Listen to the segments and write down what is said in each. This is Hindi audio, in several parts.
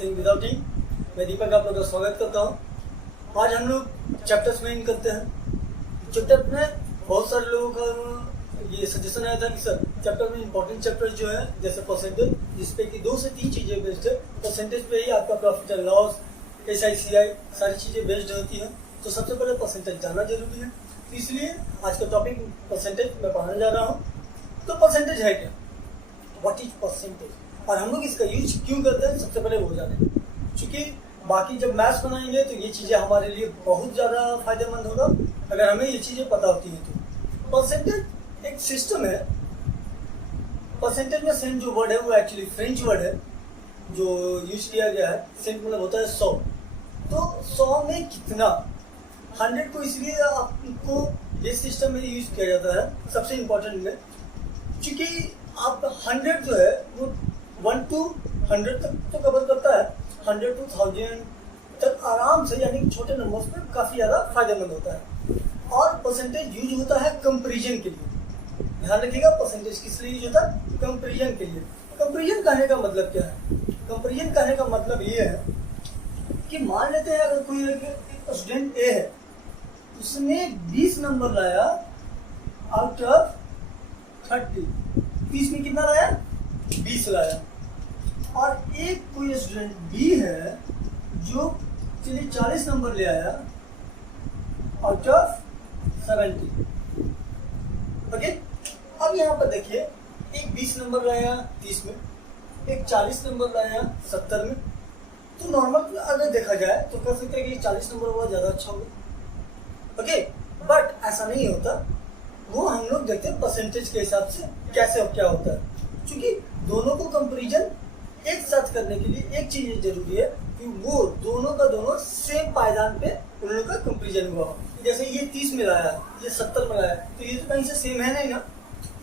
Everything without ink. मैं दीपक आप लोगों का स्वागत करता हूँ। आज हम लोग चैप्टर्स में इन करते हैं। चैप्टर में बहुत सारे लोगों का ये सजेशन आया था कि सर चैप्टर में इंपॉर्टेंट चैप्टर्स जो है जैसे परसेंटेज, जिसपे कि 2 से 3 चीजें बेस्ड है। परसेंटेज पे ही आपका प्रॉफिट एंड लॉस, SICI सारी चीजें बेस्ड होती हैं। तो सबसे पहले परसेंटेज जानना जरूरी है, तो इसलिए आज का टॉपिक परसेंटेज मैं पढ़ाने जा रहा हूँ। तो परसेंटेज है क्या, व्हाट इज परसेंटेज, और हम लोग इसका यूज क्यों करते हैं, सबसे पहले वो जाने। क्योंकि बाकी जब मैथ्स बनाएंगे तो ये चीज़ें हमारे लिए बहुत ज़्यादा फायदेमंद होगा अगर हमें ये चीज़ें पता होती हैं। तो परसेंटेज एक सिस्टम है। परसेंटेज में सेंट जो वर्ड है वो एक्चुअली फ्रेंच वर्ड है जो यूज किया गया है। सेंट मतलब होता है 100। तो 100 में कितना, 100 को इसलिए आपको ये सिस्टम में यूज किया जाता है सबसे इम्पोर्टेंट में, क्योंकि आप 100 जो है वो 1 to 100 तक तो कवर करता है। 100 to 1000 तक आराम से, यानी छोटे नंबर्स पे काफ़ी ज़्यादा फायदेमंद होता है। और परसेंटेज यूज होता है कंपैरिजन के लिए। ध्यान रखिएगा, परसेंटेज किस लिए यूज होता है, कंपैरिजन के लिए। कंपैरिजन कहने का मतलब क्या है, कंपैरिजन कहने का मतलब ये है कि मान लेते हैं अगर कोई एक स्टूडेंट ए है, उसने 20 नंबर लाया आउट ऑफ 30, 30 में कितना लाया, 20 लाया। और एक कोई स्टूडेंट बी है जो चलिए 40 नंबर ले आया आउट ऑफ 70। ओके, अब यहाँ पर देखिए, एक 20 नंबर लाया 30 में, एक 40 नंबर लाया 70 में। तो नॉर्मल अगर देखा जाए तो कह सकते हैं कि 40 नंबर वाला ज़्यादा अच्छा होगा। ओके, बट ऐसा नहीं होता। वो हम लोग देखते हैं परसेंटेज के हिसाब से कैसे और क्या होता है। क्योंकि दोनों को कंपैरिजन एक साथ करने के लिए एक चीज जरूरी है कि वो दोनों का दोनों सेम पायदान पे उन लोगों का कंपैरिजन हुआ हो। जैसे ये 30 में लाया, ये 70 में लाया, तो ये तो कहीं से सेम है नहीं ना,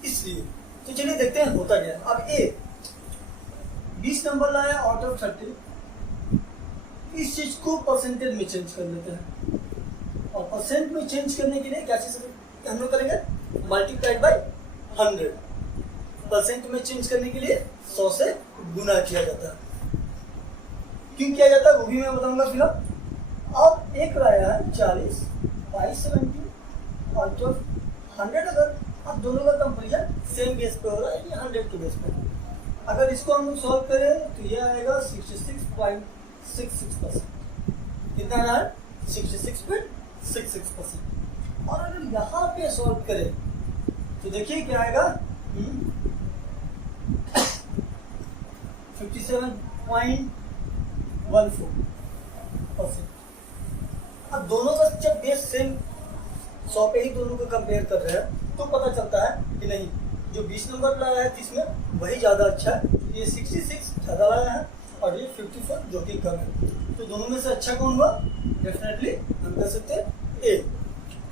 इसलिए। तो चलिए देखते हैं होता क्या है। अब ए 20 नंबर लाया आउट ऑफ 30, इस चीज को परसेंटेज में चेंज कर लेते हैं। और परसेंट में चेंज करने के लिए क्या चीज हम लोग करेंगे, मल्टीप्लाइड बाय 100। परसेंट में चेंज करने के लिए 100 से गुना किया जाता है। क्यों किया जाता है वो भी मैं बताऊंगा फिर। अब एक लाया है 40 बाई 70 आउट ऑफ 100। अगर अब दोनों का कंपैरिजन सेम बेस पे हो रहा है, ये 100 के बेस पे। अगर इसको हम लोग सॉल्व करें तो ये आएगा 66.66%। कितना आया, 66.66%। और अगर यहाँ पे सॉल्व करें तो देखिए क्या आएगा, 57.14%। अब दोनों का जब बेस सेम 100 पे ही दोनों को कंपेयर कर रहे हैं तो पता चलता है कि नहीं, जो 20 नंबर लाया है 30 में वही ज़्यादा अच्छा है। ये 66 ज़्यादा लाया है और ये 54 जो कि कम है। तो दोनों में से अच्छा कौन हुआ, डेफिनेटली हम कह सकते हैं ए।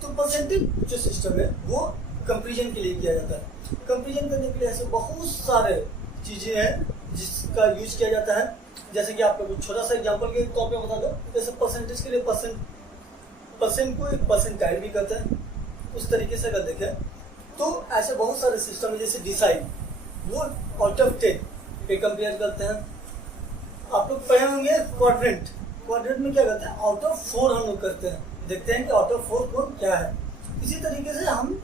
तो परसेंटेज जो सिस्टम है वो कंपैरिजन के लिए किया जाता है। कंपैरिजन करने के लिए ऐसे बहुत सारे चीज़ें हैं जिसका यूज किया जाता है। जैसे कि आपको कुछ छोटा सा एग्जांपल के तौर पे बता दो, जैसे परसेंटेज के लिए परसेंट को एक परसेंटाइल भी करते हैं। उस तरीके से अगर देखें तो ऐसे बहुत सारे सिस्टम है। जैसे डिसाइड, वो आउट ऑफ 10 पे कंपेयर करते हैं। आप लोग पढ़े होंगे क्वाड्रेंट, क्वाड्रेंट में क्या करते हैं, आउट ऑफ 4 हम लोग करते हैं, देखते हैं कि आउट ऑफ 4 कौन क्या है। इसी तरीके से हम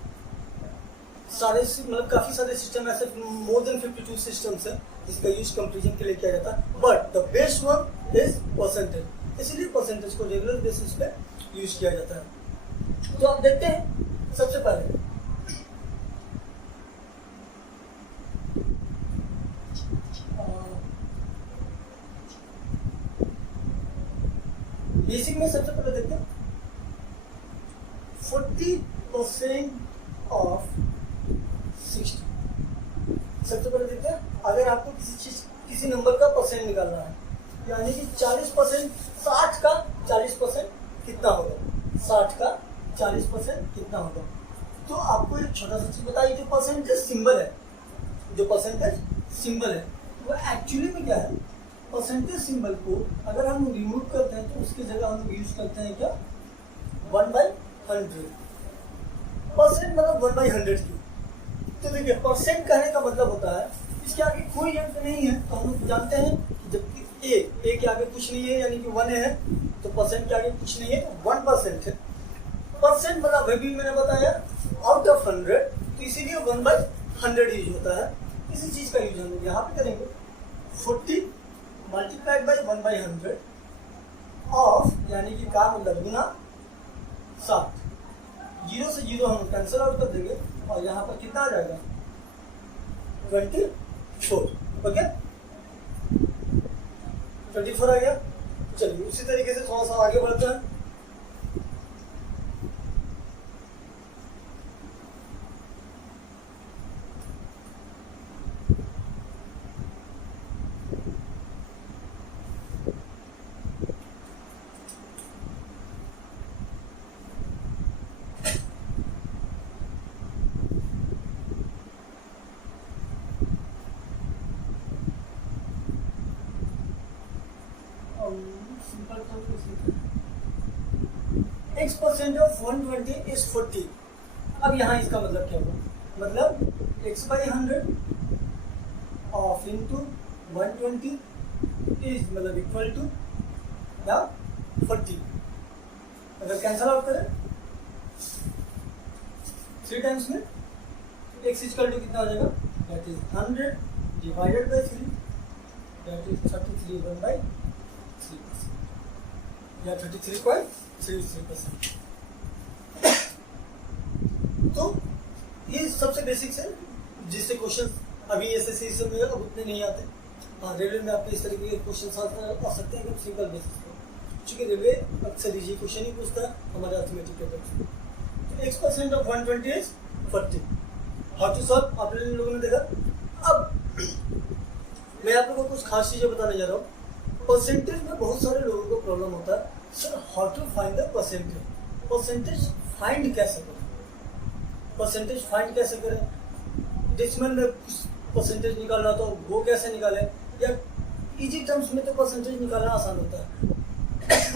सारे मतलब काफी सारे सिस्टम ऐसे, मोर देन 52 सिस्टम्स है जिसका यूज कंपैरिजन के लिए किया जाता है। But the best one is percentage, इसलिए परसेंटेज को रेगुलर बेसिस पे यूज किया जाता है। तो आप देखते हैं, सबसे पहले बेसिक में सबसे पहले देखते हैं 40% ऑफ 60। सबसे पहले देखते हैं, अगर आपको किसी नंबर का परसेंट निकालना है, यानी कि 40%, 60 का 40% कितना होगा, 60 का 40% कितना होगा। तो आपको एक छोटा सा चीज बताइए, जो परसेंटेज सिंबल है, जो परसेंटेज सिंबल है वो एक्चुअली में क्या है। परसेंटेज सिंबल को अगर हम रिमूव करते हैं तो उसकी जगह हम यूज करते हैं क्या, 1/100। परसेंट मतलब 1/100 की। तो देखिए, परसेंट कहने का मतलब होता है इसके आगे कोई अंक नहीं है। तो हम लोग जानते हैं कि जब ए के आगे कुछ नहीं है, यानी कि 1 है, तो परसेंट के आगे कुछ नहीं है, तो 1% है। परसेंट मतलब अभी मैंने बताया आउट ऑफ 100, तो इसीलिए 1/100 यूज होता है। इसी चीज का यूज हम लोग यहाँ पे करेंगे। 40 मल्टीप्लाइड बाई 1/100 ऑफ, यानी कि का मतलब गुना 7। 0 से 0 हम कैंसिल आउट कर देंगे और यहाँ पर कितना आ जाएगा 24। ओके 24 आ गया। चलिए उसी तरीके से थोड़ा सा आगे बढ़ते हैं। x% of 120 is 40। अब यहाँ इसका मतलब क्या होगा, मतलब x/100 ऑफ इंटू 120 इज मतलब इक्वल टू 40। अगर कैंसल आउट करें 3 टाइम्स में x इक्वल टू कितना हो जाएगा, that is 100 divided by 3, that is 33/3 या 33.33%। तो ये सबसे बेसिक्स है जिससे क्वेश्चन अभी एसएससी में अब उतने नहीं आते। रेलवे में आपके इस तरीके के क्वेश्चन आ सकते हैं एकदम सिंपल बेसिस पे, क्योंकि रेलवे अक्सर इजी क्वेश्चन ही पूछता है हमारे अर्थमेटिक के तरफ से। तो x% of 120 is 40। How to solve आप लोगों ने देखा। अब मैं आप लोगों को कुछ खास चीजें बताने जा रहा हूँ। परसेंटेज में बहुत सारे लोगों को प्रॉब्लम होता है, sir how to find the percentage. Percentage find कैसे करें, परसेंटेज फाइंड कैसे करें। डेसिमल में कुछ परसेंटेज निकालना तो वो कैसे निकालें, या इजी टर्म्स में तो परसेंटेज निकालना आसान होता है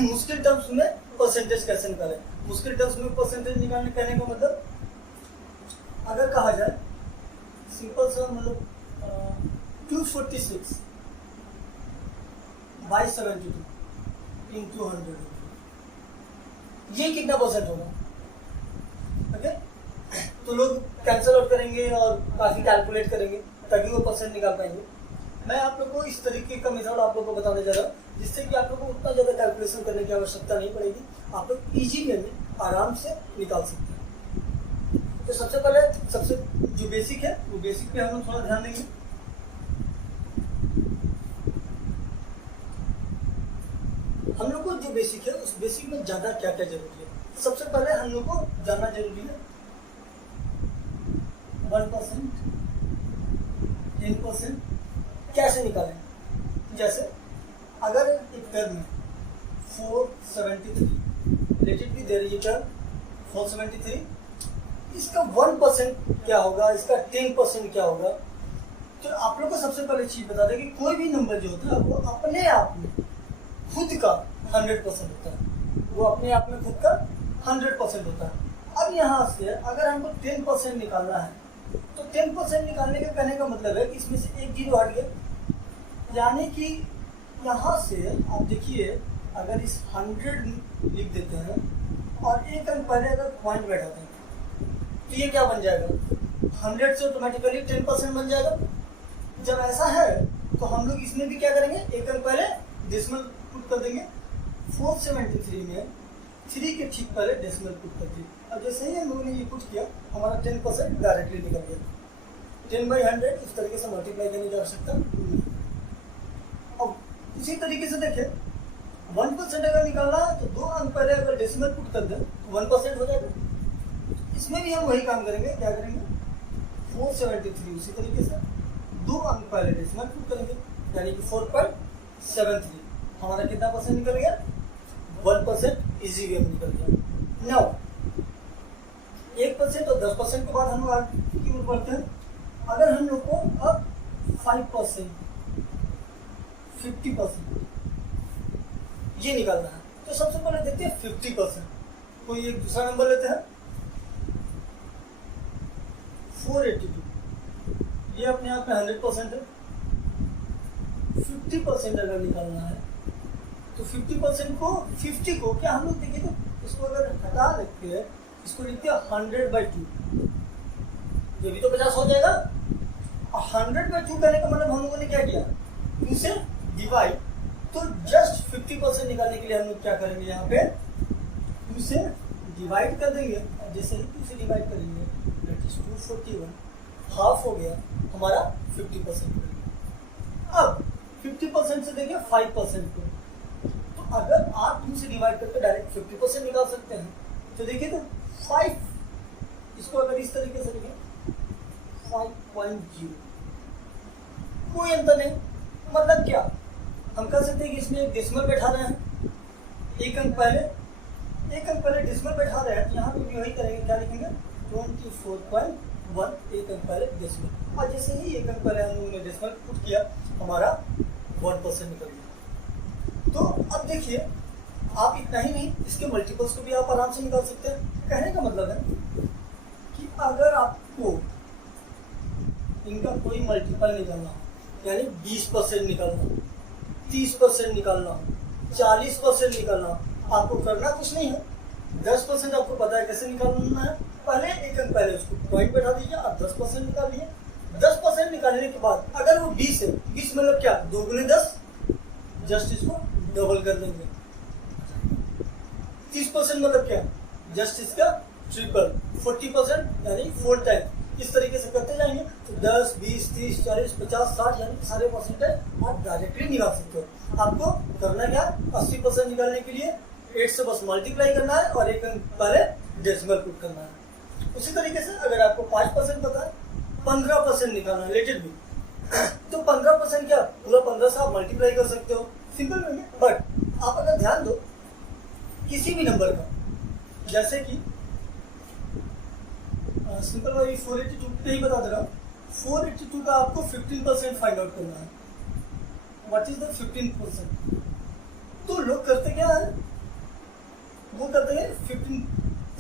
मुश्किल टर्म्स में परसेंटेज कैसे निकालें। मुश्किल टर्म्स में परसेंटेज निकालने कहने का मतलब, अगर कहा जाए सिंपल सा मतलब 246 बाई 72 इंटू 100, ये कितना परसेंट होगा। ओके तो लोग कैंसिल आउट करेंगे और काफी कैलकुलेट करेंगे तभी वो परसेंट निकाल पाएंगे। मैं आप लोग को इस तरीके का मेथड आप लोग को बताने जा रहा हूँ जिससे कि आप लोग को उतना ज़्यादा कैलकुलेशन करने की आवश्यकता नहीं पड़ेगी, आप लोग इजी वे में आराम से निकाल सकते हैं। तो सबसे पहले सबसे जो बेसिक है वो बेसिक पे हम लोग थोड़ा ध्यान देंगे। हम लोग को जो बेसिक है उस बेसिक में ज़्यादा क्या क्या जरूरी है। सबसे पहले हम लोग को जानना जरूरी है 1%, 10% कैसे निकालें। जैसे अगर एक टर्म में 473, let it be there is a term 473, इसका 1% क्या होगा, इसका 10% क्या होगा। तो आप लोग को सबसे पहले चीज बता दें कि कोई भी नंबर जो होता है वो अपने आप में खुद का 100% होता है, वो अपने आप में खुद का 100% होता है। अब यहाँ से अगर हमको 10% निकालना है तो 10% निकालने के कहने का मतलब है कि इसमें से एक जीरो हट गया, यानी कि यहाँ से आप देखिए अगर इस 100 लिख देते हैं और एक अंक पहले अगर पॉइंट बैठाते हैं तो ये क्या बन जाएगा, 100 से ऑटोमेटिकली 10% बन जाएगा। जब ऐसा है तो हम लोग इसमें भी क्या करेंगे, एक अंक पहले डेसिमल पुट कर देंगे। 473 में 3 के ठीक पहले डेसिमल पुट कर दिए। अब जैसे ही हम लोगों ने ये पुट किया हमारा 10% डायरेक्टली निकल गया। 10/100 इस तरीके से मल्टीप्लाई करने की आवश्यकता। अब इसी तरीके से देखिए 1% अगर निकालना है तो 2 अंक पहले अगर डेसिमल पुट कर दें 1% हो जाएगा। इसमें भी हम वही काम करेंगे, क्या करेंगे 473 उसी तरीके से 2 अंक पहले डेसिमल पुट करेंगे, यानी कि 4.73 हमारा कितना परसेंट निकल गया, 1% इजी वे में निकल गया। नाउ 1% और 10% के बाद हम लोग आगे की ओर बढ़ते हैं। अगर हम लोग को अब 5%, 50% ये निकालना है तो सबसे पहले देखते हैं 50%। कोई एक दूसरा नंबर लेते हैं 482, ये अपने आप में 100% है। 50% अगर निकालना है तो 50% को 50 को क्या हम लोग देखिए तो इसको अगर हटा देते हैं, इसको लिखते हैं 100/2, ये भी तो 50 हो जाएगा। 100/2 कहने का मतलब हम लोगों ने क्या किया, 2 से डिवाइड। तो जस्ट 50% निकालने के लिए हम लोग क्या करेंगे, यहाँ पे 2 से डिवाइड कर देंगे। जैसे ही 2 से डिवाइड करेंगे दैट इज 241, हाफ हो गया हमारा 50%। अब 50% से देखिए 5% को, तो अगर आप 2 से डिवाइड करके डायरेक्ट 50% निकाल सकते हैं तो देखिए तो 5, इसको अगर इस तरीके से लिखें 5.0, कोई अंतर नहीं। मतलब क्या हम कर सकते हैं कि इसमें एक डेसिमल बैठा रहे हैं, एक अंक पहले डेसिमल बैठा रहे हैं, तो यहाँ पे भी वही करेंगे, क्या लिखेंगे 24.1, एक अंक पहले डेसिमल। और जैसे ही एक अंक पहले हम लोगों ने डेसिमल पुट किया हमारा 1% निकल गया। तो अब देखिए आप इतना ही नहीं, इसके मल्टीपल्स को भी आप आराम से निकाल सकते हैं। कहने का मतलब है कि अगर आपको इनका कोई मल्टीपल निकालना हो, यानी 20% निकालना हो, 30% निकालना हो, 40% निकालना हो, आपको करना कुछ नहीं है। 10% आपको पता है कैसे निकालना है, पहले एक अंक पहले उसको पॉइंट बैठा दीजिए, आप 10% निकाल लीजिए। 10% निकालने के बाद अगर वो 20 है, 20 मतलब क्या 2 × 10, जस्ट इसको डबल कर देंगे। 30% मतलब क्या, जस्ट इसका ट्रिपल। 40% यानी 4 टाइम। इस तरीके से करते जाएंगे तो 10, 20, 30, 40, 50, 60 यानी सारे परसेंटेज आप डायरेक्टली निकाल सकते हो। आपको करना क्या, 80% निकालने के लिए 8 से बस मल्टीप्लाई करना है और एक अंक पहले डेसिमल पुट करना है। उसी तरीके से अगर आपको 5% पता है, 15% निकालना है लेटेड भी, तो 15% क्या पूरा 15 से आप मल्टीप्लाई कर सकते हो सिंपल वे में। बट आप अगर ध्यान दो किसी भी नंबर का, जैसे कि सिंपल वाली 482 पे ही बता दे रहा हूँ, 482 का आपको 15% फाइंड आउट करना है। What is the 15%? तो लोग करते क्या है, वो करते हैं 15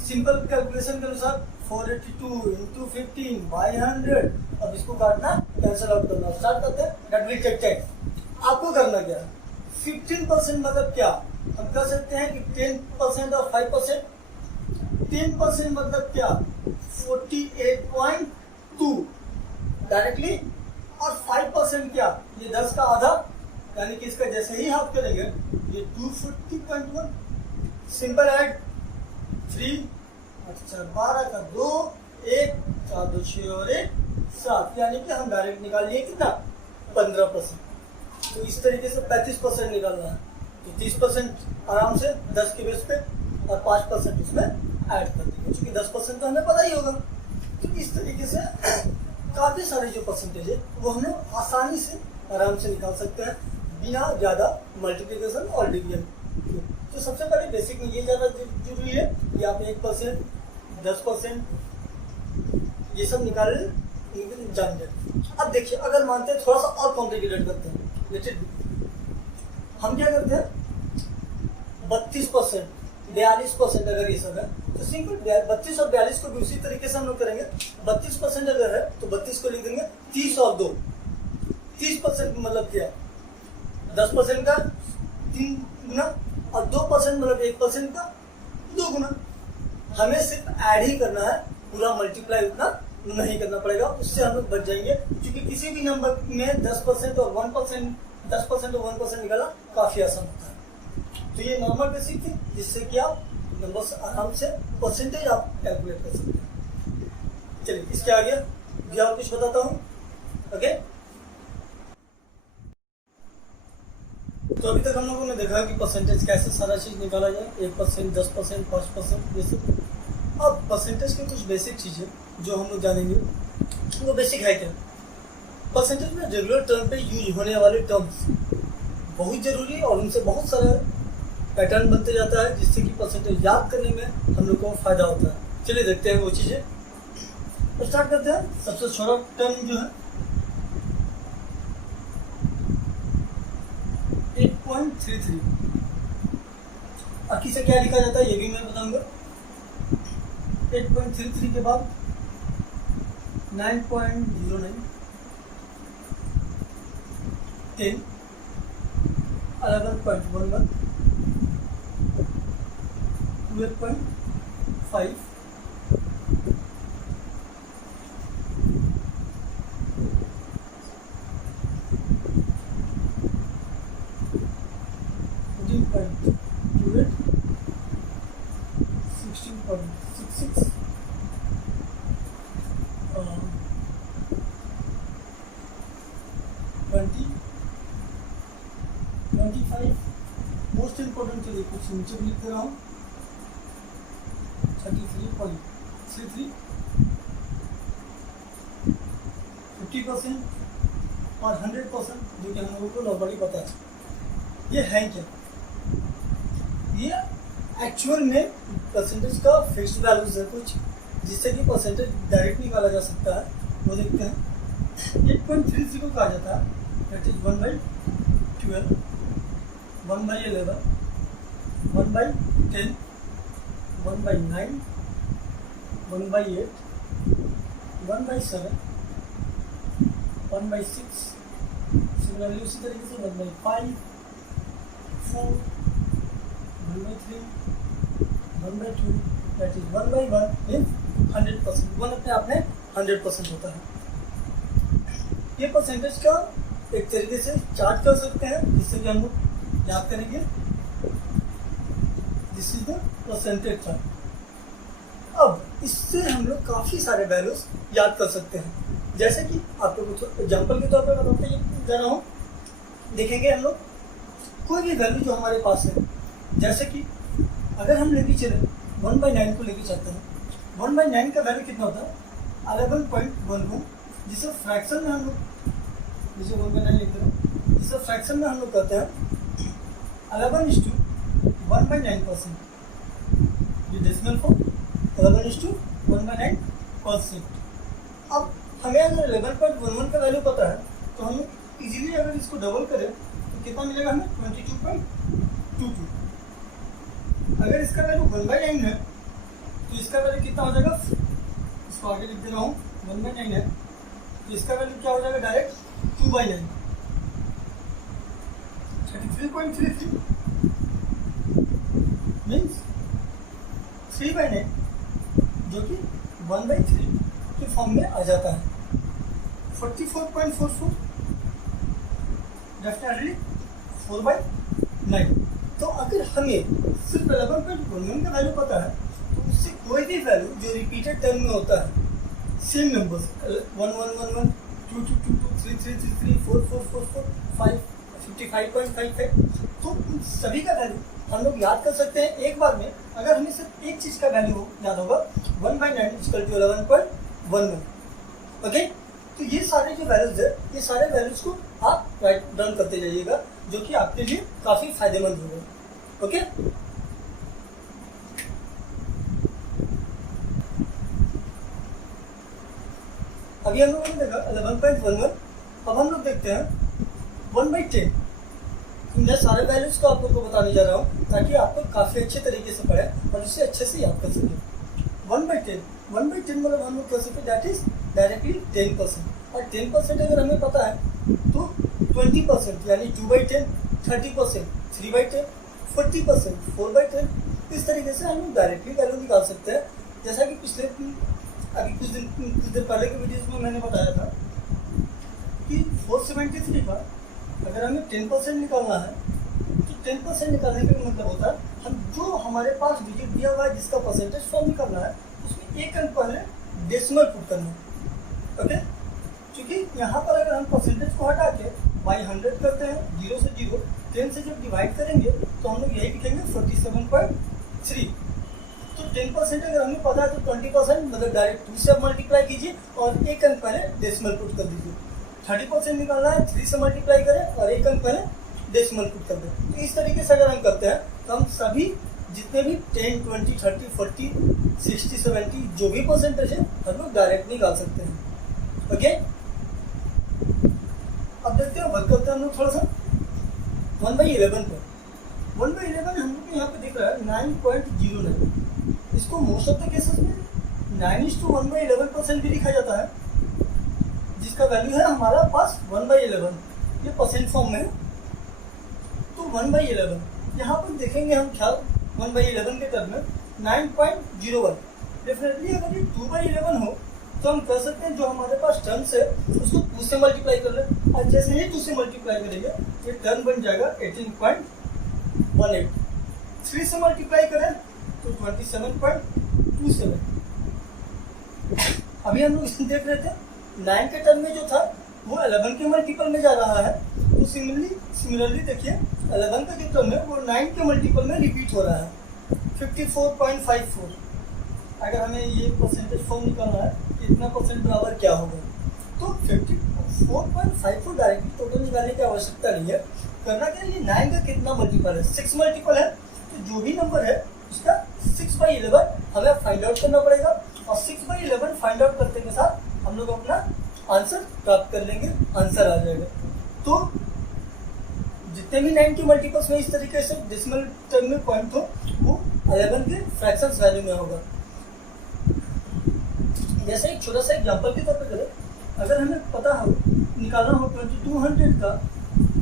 सिंपल कैलकुलेशन के अनुसार 482 × 15 by 100। अब इसको काटना, कैंसिल आउट करना स्टार्ट करते हैं, दैट विल टेक टाइम। आपको करना क्या है, 15% मतलब क्या, हम कर सकते हैं कि 10% और 5%। 10% मतलब क्या 48.2 डायरेक्टली, और 5% क्या, ये 10 का आधा, यानी कि इसका जैसे ही हाफ करेंगे ये 240.1। सिंपल ऐड 3, अच्छा 12 का 2, 1, 4 2 6 और 1 7, यानी कि हम डायरेक्ट निकाल लिए कितना 15%। तो इस तरीके से 35% निकालना है, तो 30% आराम से 10 के बेस पे और 5% इसमें ऐड कर देंगे, क्योंकि 10% तो हमें पता ही होगा। तो इस तरीके से काफ़ी सारे जो परसेंटेज है वो हमें आसानी से आराम से निकाल सकते हैं बिना ज़्यादा मल्टीप्लिकेशन और डिवीजन। तो सबसे पहले बेसिक में ये ज़्यादा जरूरी है कि आप 1%, 10% ये सब निकाल जान जाए। अब देखिए अगर मानते हैं थोड़ा सा और कॉम्प्लिकेटेड करते हैं, लेटेड हम क्या करते हैं 32%, 42% अगर ये सब है तो सिंपल 32 और 42 को भी उसी तरीके से हम लोग करेंगे। 32% अगर है तो 32 को लिख देंगे 30 और 2। 30% मतलब क्या, 10% का 3 गुना और 2% मतलब 1% का 2 गुना। हमें सिर्फ ऐड ही करना है, पूरा मल्टीप्लाई उतना नहीं करना पड़ेगा, उससे हम लोग बच जाएंगे। क्योंकि किसी भी नंबर में 10% और 1%, 10% और 1% निकालना काफी आसान होता है। तो ये नॉर्मल बेसिक थी, जिससे कि आप नंबर्स आराम से परसेंटेज आप कैलकुलेट कर सकते हैं। चलिए इसके आगे भी और कुछ बताता हूँ। ओके, तो अभी तक हम लोगों ने देखा कि परसेंटेज कैसे सारा चीज निकाला जाए, 1%, 10%, 5%, ये सब। अब परसेंटेज के कुछ बेसिक चीजें जो हम लोग जानेंगे, वो बेसिक है क्या। परसेंटेज में रेगुलर टर्म पे यूज होने वाले टर्म्स बहुत जरूरी और उनसे बहुत सारा पैटर्न बनते जाता है, जिससे कि परसेंटेज याद करने में हम लोग को फायदा होता है। चलिए देखते हैं वो चीजें। तो स्टार्ट करते हैं। सबसे छोटा टर्म जो है 8.33, अब किसे क्या लिखा जाता है ये भी मैं बताऊंगा। 8.33 के बाद 9.09, 10, 11.11, 12.5, 14.28, 16.66, 20, 25, मोस्ट इम्पोर्टेंट के लिए कुछ नीचे भी लिख दे रहा हूँ, 33.33, 50% और 100%, जो कि हम लोगों को नॉर्मली पता है। ये है क्या? ये एक्चुअल में परसेंटेज का फिक्स्ड वैल्यूज है कुछ, जिससे कि परसेंटेज डायरेक्ट निकाला जा सकता है। वो देखते हैं। 8.30 कहा जाता है, दैट इज 1/12, 1/11, 1/10, 1/9, 1/8, 1/7, 1/6, सिमिलरली उसी तरीके से 1/5, 4, 1/3, 1/2, दैट इज 1/1 इन 100%। 1 अपने आप में 100% होता है। ये परसेंटेज का एक तरीके से चार्ट कर सकते हैं, जिससे कि हम लोग याद करेंगे। This is the percentage chart. अब इससे हम लोग काफ़ी सारे वैल्यूज याद कर सकते हैं। जैसे कि आपको कुछ एग्जाम्पल के तौर पर बताते जा रहा हूँ। देखेंगे हम लोग कोई भी वैल्यू जो हमारे पास है, जैसे कि अगर हम लेके चले 1/9 को लेके चलते हैं। 1/9 का वैल्यू कितना होता है? 11.11, जिसे फ्रैक्शन में हम लोग, जिसे 1/9 लिखते हैं, जिसे फ्रैक्शन में हम लोग कहते हैं 11:1/9%। ये डेसिमल फॉर्म 11:1/9%। अब हमें अगर 11.11 का वैल्यू पता है, तो हम इजीली अगर इसको डबल करें तो कितना मिलेगा हमें? 22.22। अगर इसका वैल्यू 1/9 है तो इसका वैल्यू कितना हो जाएगा? इसको आगे लिख दे रहा हूँ। 1/9 है तो इसका वैल्यू क्या हो जाएगा? डायरेक्ट 2/9, 33.33 मीन्स 3/9, जो कि 1/3 के फॉर्म में आ जाता है। 44.44 डेफिनेटली 4/9। तो अगर हमें सिर्फ 11.11 का वैल्यू पता है, तो उससे कोई भी वैल्यू जो रिपीटेड टर्म में होता है, सेम नंबर्स 1/1/1, 2/2/2, 3/3/3, 4/4/4, 5, 55.55, तो उन सभी का वैल्यू हम लोग याद कर सकते हैं एक बार में। अगर हमें सिर्फ एक चीज़ का वैल्यू याद होगा, 1/9 = 11.11। ओके, तो ये सारे जो वैल्यूज है, ये सारे वैल्यूज को आप राइट डाउन करते जाइएगा, जो कि आपके लिए काफ़ी फायदेमंद होगा। ओके, अभी हम लोगों ने देखा 11.11। अब हम लोग देखते हैं 1/10। मैं सारे वैल्यूज को आप लोग को बताने जा रहा हूँ, ताकि आपको काफ़ी अच्छे तरीके से पढ़े और इसे अच्छे से याद कर सकें। 1/10 मतलब हम लोग कह सकते हैं दैट इज डायरेक्टली 10%। और 10% अगर हमें पता है तो 20%, यानी 2/10, 30%, 3/10, 40%, 4/10, इस तरीके से हम डायरेक्टली वैल्यू निकाल सकते हैं। जैसा कि अभी कुछ देर पहले के वीडियोज में मैंने बताया था कि 473 का अगर हमें 10% निकालना है, तो 10% निकालने का मतलब होता है हम जो हमारे पास डिजिट दिया हुआ है, जिसका परसेंटेज फॉर्म निकालना है, उसमें एक अंक पहले डेसिमल पुट करना है। ओके, क्योंकि यहाँ पर अगर हम परसेंटेज को हटा के बाई 100 करते हैं, 0 से 0, 10 से जब डिवाइड करेंगे तो हम लोग यही लिखेंगे 47.3। तो 10% अगर हमें पता है तो 20% मतलब डायरेक्ट 2 से मल्टीप्लाई कीजिए और एक अंक पहले डेसिमल पुट कर दीजिए। 30% निकालना है, 3 से मल्टीप्लाई करें और एक अंक पहले डेसिमल पुट कर दें। तो इस तरीके से अगर हम करते हैं तो हम सभी जितने भी 10, 20, 30, 40, 60, 70 जो भी परसेंटेज है हम लोग डायरेक्ट निकाल सकते हैं। ओके, अब देखते हैं, वर्क करते हैं हम लोग थोड़ा सा 1/11 पर। 1/11 हम लोग यहाँ पे दिख रहा है 9.09। इसको मोस्ट ऑफ द केसेस में 9:1/11% भी लिखा जाता है, जिसका वैल्यू है हमारा पास 1/11। ये परसेंट फॉर्म में है। तो 1/11, यहाँ पर देखेंगे हम क्या 1/11 के टर्म में 9.01। डेफिनेटली अगर ये 2/11 हो तो हम कर सकते हैं जो हमारे पास टर्म्स है उसको 2 से मल्टीप्लाई कर लें, और जैसे ही 2 से मल्टीप्लाई करेंगे ये टर्म बन जाएगा 18.18। 3 से मल्टीप्लाई करें तो 27.27। अभी हम लोग देख रहे थे 9 के टर्म में जो था वो 11 के मल्टीपल में जा रहा है, तो सिमिलरली देखिए 11 का जो टर्म है वो 9 के मल्टीपल में रिपीट हो रहा है 54.54। अगर हमें ये परसेंटेज फॉर्म निकालना है कि इतना परसेंट बराबर क्या होगा, तो 54.54 डायरेक्टली टोटल निकालने की आवश्यकता नहीं है। करना क्या है, ये 9 का कितना मल्टीपल है, 6 मल्टीपल है, तो जो भी नंबर है उसका 6/11 हमें फाइंड आउट करना पड़ेगा, और 6/11 फाइंड आउट करने के साथ हम लोग अपना आंसर प्राप्त कर लेंगे, आंसर आ जाएगा। तो जितने भी 9 के मल्टीपल्स में इस तरीके से डेसिमल टर्म में पॉइंट हो वो 11 के फ्रैक्शंस वैल्यू में होगा। जैसे एक छोटा सा एग्जांपल के तौर पर करें, अगर हमें पता हो निकालना हो 2200 का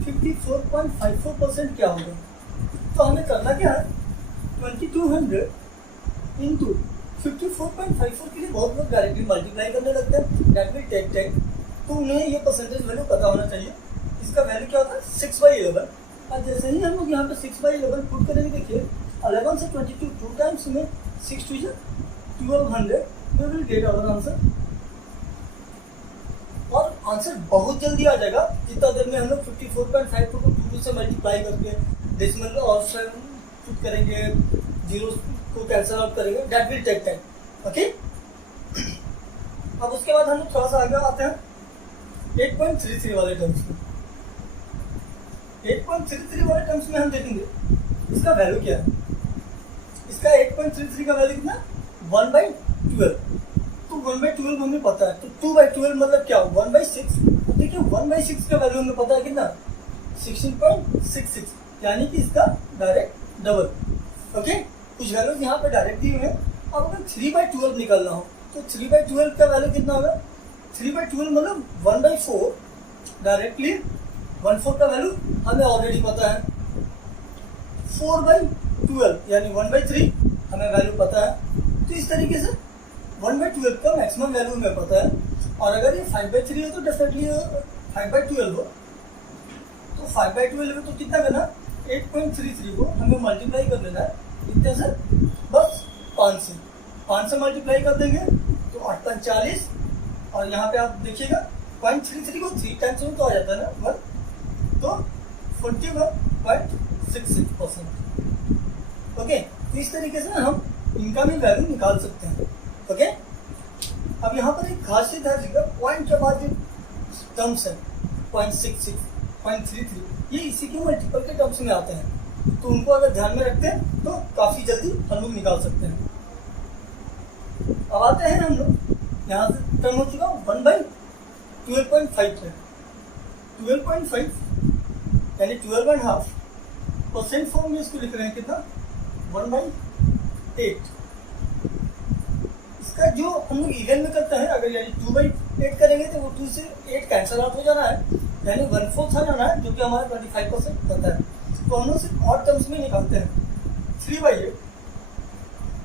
54.54% क्या होगा, तो हमें करना क्या है 2200 इंटू 54.54 के लिए बहुत लोग डायरेक्टली मल्टीप्लाई करने लगते हैं, डेट विल टेक टाइम, तो उन्हें ये परसेंटेज वैल्यू पता होना चाहिए। इसका वैल्यू क्या होता है 6/11, और जैसे ही हम लोग यहाँ पे 6/11 पुट करेंगे, देखिए 11 से 22 2 टाइम्स में 6 2 1200, we will get our answer, और आंसर बहुत जल्दी आ जाएगा जितना देर में हम लोग 54.54 को 2 से मल्टीप्लाई करके डेसिमल और पुट करेंगे, जीरो को कैंसिल आउट करेंगे, that will take time. Okay, अब उसके बाद हम लोग थोड़ा सा आगे आते हैं 8.33 वाले टर्म्स में। 8.33 वाले टर्म्स में हम देखेंगे इसका वैल्यू क्या है। इसका 8.33 का वैल्यू कितना 1/12, तो 1/12 हमें पता है, तो 2/12 मतलब क्या 1/6। तो देखिए 1/6 का वैल्यू हमें पता है कितना 16.66, यानी कि इसका डायरेक्ट डबल। ओके, कुछ वैल्यूज यहाँ पे डायरेक्ट दिए हुए हैं। अब अगर 3/12 निकालना हो तो 3/12 का वैल्यू कितना होगा 3/12 मतलब 1/4, डायरेक्टली 1/4 का वैल्यू हमें ऑलरेडी पता है। 4/12 यानी 1/3 हमें वैल्यू पता है। तो इस तरीके से 1/12 का मैक्सिमम वैल्यू हमें पता है, और अगर ये 5/3 है तो डेफिनेटली 5/12 हो, तो 5/12 है तो कितना करना 8.33 को हमें मल्टीप्लाई कर लेना है इतने से, बस 5 से मल्टीप्लाई कर देंगे तो 8 40, और यहाँ पे आप देखिएगा 0.33 को 3 टाइम्स में तो आ जाता है ना 1, तो 41.66%। ओके, तो इस तरीके से हम इनका भी वैल्यू निकाल सकते हैं। ओके, अब यहाँ पर एक खासियत है, पॉइंट के बाद जो टर्म्स है 0.66 0.33 ये इसी के मल्टीपल के टर्म्स में आते हैं, तो उनको अगर ध्यान में रखते हैं तो काफी जल्दी हम लोग निकाल सकते हैं। अब आते हैं हम लोग यहाँ से टर्म हो चुका 1/12.5 है, 12.5 यानी 12.5% फॉर्म में इसको लिख रहे हैं कितना 1/8। इसका जो हम लोग इवन में करते हैं, अगर यानी 2/8 करेंगे तो वो 2 से 8 कैंसिल आउट हो जाना है, यानी 1/4 आ जाना है, जो कि हमारा 25% होता है। तो हम लोग सिर्फ ऑड टर्म्स में निकालते हैं 3/8,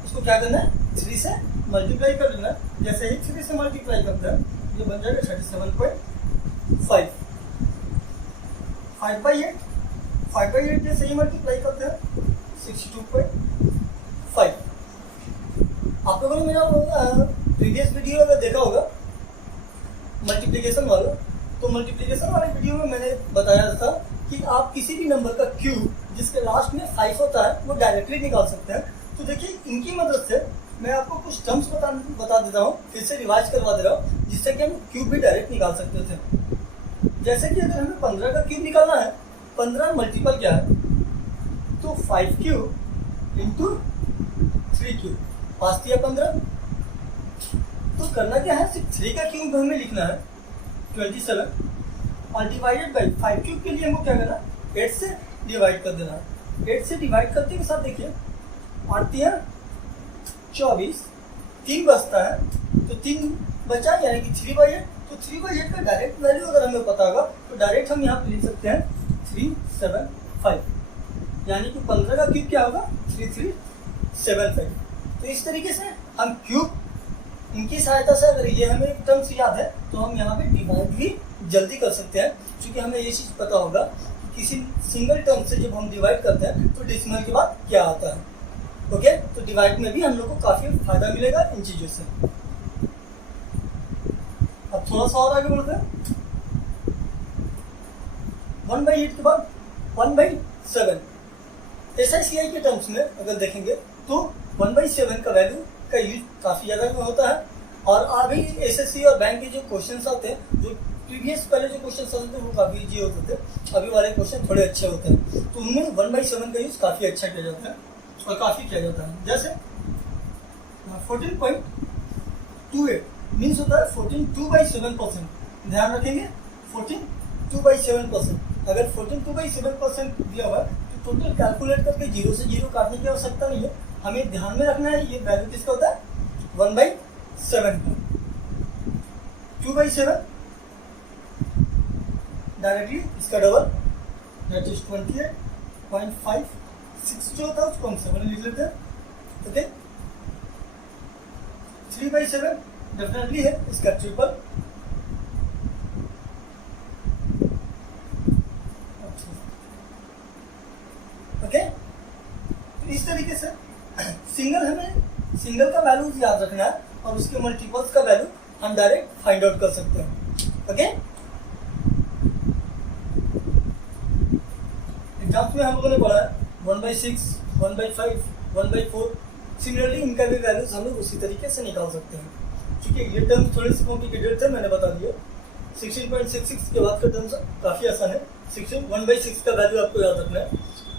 उसको क्या करना है 3 से मल्टीप्लाई कर लेना है। जैसे ही 3 से मल्टीप्लाई करते हैं ये बन जाएगा 37.5। 5/8 जैसे ही मल्टीप्लाई करते हैं 62.5। आप लोगों ने मेरा प्रीवियस वीडियो अगर देखा होगा मल्टीप्लिकेशन वाला, तो मल्टीप्लिकेशन वाले वीडियो में मैंने बताया था कि आप किसी भी नंबर का क्यूब जिसके लास्ट में 5 होता है वो डायरेक्टली निकाल सकते हैं। तो देखिए इनकी मदद से मैं आपको कुछ टर्म्स बता देता हूँ, फिर से रिवाइज करवा दे रहा हूँ, जिससे कि हम क्यूब भी डायरेक्ट निकाल सकते थे। जैसे कि अगर हमें 15 का क्यूब निकालना है, 15 मल्टीपल क्या है, तो 5 क्यूब इंटू 3 क्यूब 5 दिया 15। तो करना क्या है, सिर्फ 3 का क्यूब हमें लिखना है 27, और डिवाइडेड बाई 5 क्यूब के लिए हमको क्या करना 8 से डिवाइड कर देना है। 8 से डिवाइड करते के साथ देखिए 8 या 24, 3 बचता है, तो 3 बचा यानी कि 3/8। तो 3/8 का डायरेक्ट वैल्यू अगर हमें पता होगा तो डायरेक्ट हम यहाँ पे लिख सकते हैं 375। यानी कि 15 का क्यूब क्या होगा 3375। तो इस तरीके से हम क्यूब इनकी सहायता से, अगर ये हमें टर्म्स याद है तो हम यहाँ पे डिवाइड भी जल्दी कर सकते हैं, क्योंकि हमें ये चीज़ पता होगा कि किसी सिंगल टर्म से जब हम डिवाइड करते हैं तो डेसिमल के बाद क्या आता है। ओके, तो डिवाइड में भी हम लोग को काफ़ी फायदा मिलेगा इन चीज़ों से। अब थोड़ा सा और आगे बढ़ते हैं। 1/8 के बाद 1/7 SICI के टर्म्स में अगर देखेंगे तो 1/7 का वैल्यू का यूज काफ़ी ज़्यादा होता है। और अभी SSC और बैंक के जो क्वेश्चंस आते हैं, जो प्रीवियस पहले जो क्वेश्चंस आते थे वो काफ़ी इजी होते थे, अभी वाले क्वेश्चन थोड़े अच्छे होते हैं, तो उनमें 1/7 का यूज काफ़ी अच्छा किया जाता है और काफ़ी किया जाता है। जैसे 14.28 मीन्स होता है 14 2/7%। ध्यान रखेंगे 14 2/7%। अगर 14 2/7% दिया हुआ है तो टोटल कैलकुलेट करके 0 से 0 काटने की आवश्यकता नहीं है, हमें ध्यान में रखना है ये वैल्यू किसका होता है 1/7 का। 2/7 डायरेक्टली इसका डबल दैट इज 28.56 जो होता है उसको हम 7 लिख लेते हैं। ओके, 3/7 डेफिनेटली है इसका ट्रिपल। ओके, तो इस तरीके से सिंगल का वैल्यू याद रखना है और उसके मल्टीपल्स का वैल्यू हम डायरेक्ट फाइंड आउट कर सकते हैं। ओके, एग्जाम्स में हम लोगों ने पढ़ा है 1/6, 1/5, 1/4। सिमिलरली इनका भी वैल्यूज हम लोग उसी तरीके से निकाल सकते हैं। क्योंकि ये टर्म्स थोड़े से कॉम्प्लिकेटेड थे, मैंने बता दिया। 16.66 के बाद का टर्म्स काफ़ी आसान है। 1/6 का वैल्यू आपको याद रखना है।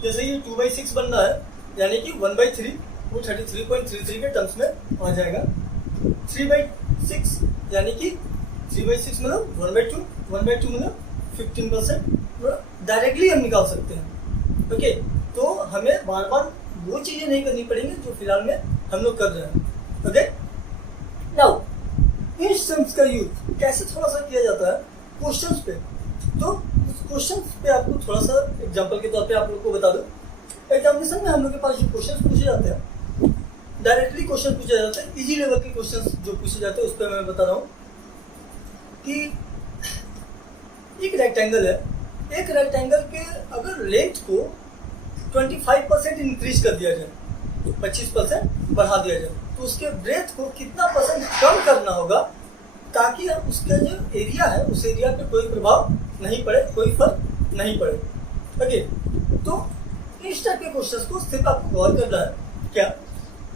जैसे ये 2/6 बनना है यानी कि 1/3 वो 33.33 के टर्म्स में आ जाएगा। 3/6 यानी कि 3/6 मतलब 1/2, 1/2 मतलब 15%। डायरेक्टली हम निकाल सकते हैं। ओके, तो हमें बार बार वो चीज़ें नहीं करनी पड़ेंगी जो फिलहाल में हम लोग कर रहे हैं। ओके, नाउ इन टर्म्स का यूज कैसे थोड़ा सा किया जाता है क्वेश्चंस पे। तो उस क्वेश्चंस पे आपको थोड़ा सा एग्जांपल के तौर पे आप लोग को बता दो। एग्जामिनेशन में हम लोग के पास जो क्वेश्चंस पूछे जाते हैं, डायरेक्टली क्वेश्चन पूछे जाते हैं, इजी लेवल के क्वेश्चंस जो पूछे जाते हैं उस पर मैं बता रहा हूँ कि एक रेक्टेंगल है। एक रेक्टेंगल के अगर लेंथ को 25% इंक्रीज कर दिया जाए, 25% बढ़ा दिया जाए, तो उसके ब्रेथ को कितना परसेंट कम करना होगा ताकि उसका जो एरिया है उस एरिया पे कोई प्रभाव नहीं पड़े, कोई फर्क नहीं पड़े। ओके, तो इस टाइप के क्वेश्चंस को सिर्फ आपको गौर करना है। क्या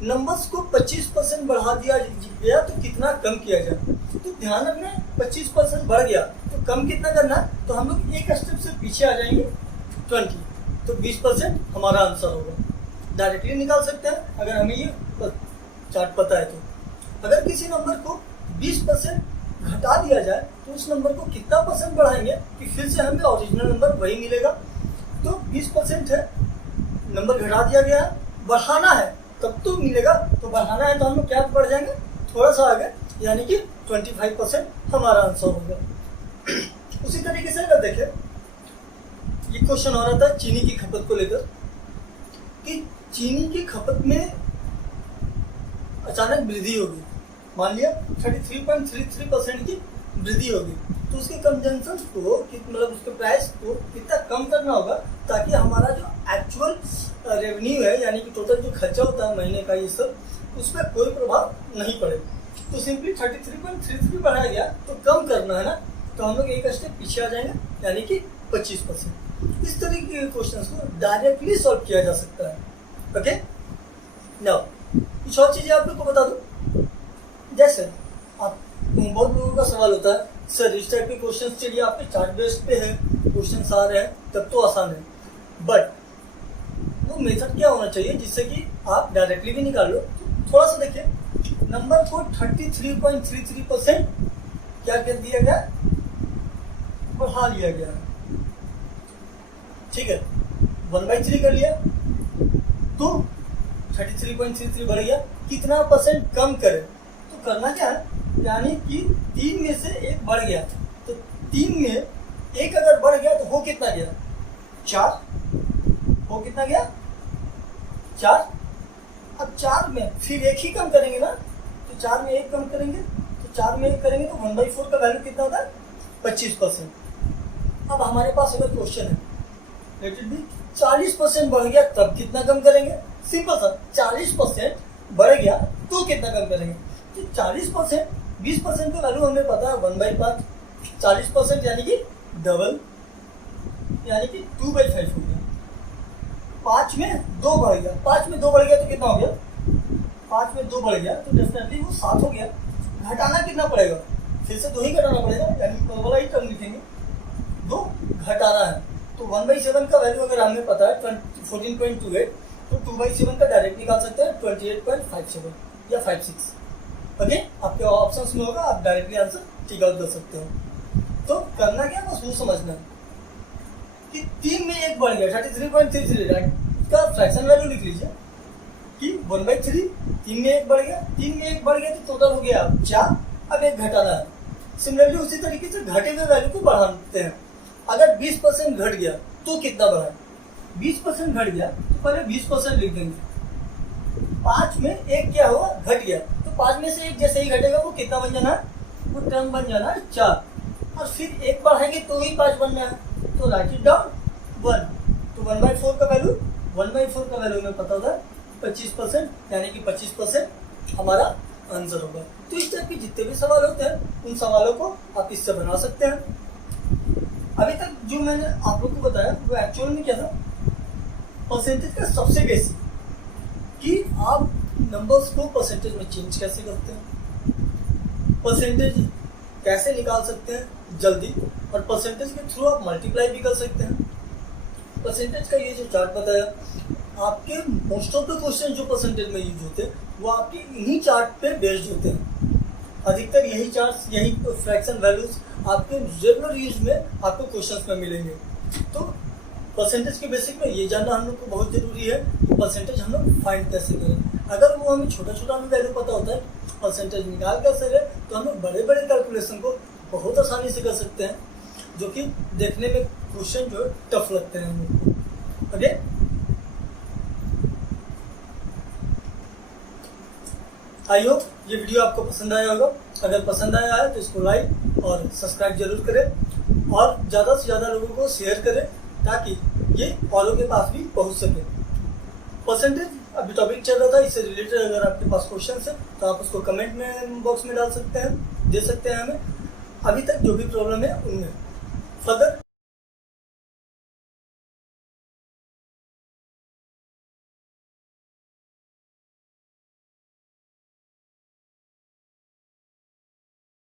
नंबर्स को 25% बढ़ा दिया गया तो कितना कम किया जाए। तो ध्यान रखना है 25% बढ़ गया तो कम कितना करना है, तो हम लोग एक स्टेप से पीछे आ जाएंगे 20, तो 20% हमारा आंसर होगा। डायरेक्टली निकाल सकते हैं अगर हमें ये चार्ट पता है तो। अगर किसी नंबर को 20% घटा दिया जाए तो उस नंबर को कितना परसेंट बढ़ाएंगे कि फिर से हमें ओरिजिनल नंबर वही मिलेगा। तो 20% है, नंबर घटा दिया गया है, बढ़ाना है तब तो मिलेगा। तो बढ़ाना है तो हम लोग क्या बढ़ जाएंगे थोड़ा सा आगे, यानी कि 25% हमारा आंसर होगा। उसी तरीके से अगर देखें, ये क्वेश्चन हो रहा था चीनी की खपत को लेकर कि चीनी की खपत में अचानक वृद्धि होगी। मान लिया 33.33% की वृद्धि होगी, तो उसके कंजम्पशन को मतलब उसके प्राइस को कितना कम करना होगा ताकि हमारा जो एक्चुअल रेवेन्यू है यानी कि टोटल जो खर्चा होता है महीने का, ये सब उस पर कोई प्रभाव नहीं पड़े। तो सिंपली 33.33 बढ़ाया गया तो कम करना है ना, तो हम लोग एक स्टेप पीछे आ जाएंगे यानी कि 25%। इस तरीके के क्वेश्चंस को डायरेक्टली सॉल्व किया जा सकता है। ओके, नाउ कुछ और चीजें आप लोग को बता दूं। जैसे आप बहुत लोगों का सवाल होता है सर इस टाइप के क्वेश्चन चलिए आपके चार्ट बेस्ड पे है, क्वेश्चन आ रहे हैं तब तो आसान है, बट वो मेथड क्या होना चाहिए जिससे कि आप डायरेक्टली भी निकाल लो। थोड़ा सा देखिए, नंबर को 33.33% क्या कर दिया गया, बढ़ा लिया गया। ठीक है, 1/3 कर लिया तो 33.33 बढ़ गया। कितना परसेंट कम करें, तो करना क्या है, यानी कि 3 में से 1 बढ़ गया, तो 3 में 1 अगर बढ़ गया तो हो कितना गया 4। वो कितना गया 4। अब 4 में फिर एक ही कम करेंगे ना, तो 4 में एक कम करेंगे, तो 4 में एक करेंगे तो 1/4 का वैल्यू कितना होता है 25%। अब हमारे पास अगर क्वेश्चन है लेट इट बी 40% बढ़ गया तब कितना कम करेंगे, सिंपल सा 40% बढ़ गया तो कितना कम करेंगे। तो 40% 20% का वैल्यू हमें पता है 1/5, 40% यानी कि डबल, यानी कि 2/5 हो गया। 5 में 2 बढ़ गया, 5 में 2 बढ़ गया तो कितना हो गया, 5 में 2 बढ़ गया तो डेफिनेटली वो 7 हो गया। घटाना कितना पड़ेगा, फिर से 2 ही घटाना पड़ेगा, यानी वाला ही टर्म लिखेंगे, 2 घटाना है। तो 1/7 का वैल्यू अगर हमें पता है 14.28, तो 2/7 का डायरेक्ट निकाल सकते हैं 28.57 या 56। ओके, आपके ऑप्शंस में होगा, आप डायरेक्टली आंसर टिक आउट कर सकते हो। तो करना क्या, बस वो समझना कि 3 में 1 बढ़ गया 33.33, राइट, इसका फ्रैक्शन वैल्यू लिख लीजिए कि 1/3, 3 में 1 बढ़ गया, 3 में 1 बढ़ गया तो टोटल हो गया 4, अब 1 घटाना है। सिमिलरली उसी तरीके से घटे हुए वैल्यू को बढ़ाते हैं। अगर 20% घट गया तो कितना बढ़ा, 20% घट गया तो पहले 20% लिख देंगे। 5 में 1 क्या हुआ, घट गया, तो 5 में से 1 जैसे ही घटेगा वो कितना बन जाना है, वो टर्म बन जाना है 4, और फिर 1 बढ़ाएंगे तो ही 5 बनना है, तो राइट इट डाउन 1। तो 1/4 का वैल्यू, 1/4 का वैल्यू हमें पता था 25%, यानी कि 25% हमारा आंसर होगा। तो इस टाइप के जितने भी सवाल होते हैं उन सवालों को आप इससे बना सकते हैं। अभी तक जो मैंने आप लोग को बताया वो एक्चुअल में क्या था, परसेंटेज का सबसे बेसिक, कि आप नंबर्स को परसेंटेज में चेंज कैसे करते हैं, परसेंटेज कैसे निकाल सकते हैं जल्दी, और परसेंटेज के थ्रू आप मल्टीप्लाई भी कर सकते हैं। परसेंटेज का ये जो चार्ट बताया, आपके मोस्ट ऑफ द क्वेश्चन जो परसेंटेज में यूज होते हैं वो आपके इन्हीं चार्ट पे बेस्ड होते हैं। अधिकतर यही चार्ट्स, यही फ्रैक्शन वैल्यूज आपके रेगुलर यूज में आपको क्वेश्चंस में मिलेंगे। तो परसेंटेज के बेसिक में ये जानना हम लोग को बहुत जरूरी है कि परसेंटेज हम लोग फाइंड कैसे करें। अगर वो हमें छोटा छोटा भी वैल्यू पता होता है परसेंटेज निकाल कैसे करें, तो हम लोग बड़े बड़े कैलकुलेशन को बहुत आसानी से कर सकते हैं, जो कि देखने में क्वेश्चन जो है टफ लगते हैं हम लोग को। ओके, आई होप ये वीडियो आपको पसंद आया होगा। अगर पसंद आया है तो इसको लाइक और सब्सक्राइब जरूर करें, और ज़्यादा से ज़्यादा लोगों को शेयर करें ताकि ये औरों के पास भी पहुंच सके। परसेंटेज अभी टॉपिक चल रहा था, इससे रिलेटेड अगर आपके पास क्वेश्चन है तो आप उसको कमेंट में बॉक्स में डाल सकते हैं, दे सकते हैं हमें। अभी तक जो भी प्रॉब्लम है उनमें फर्दर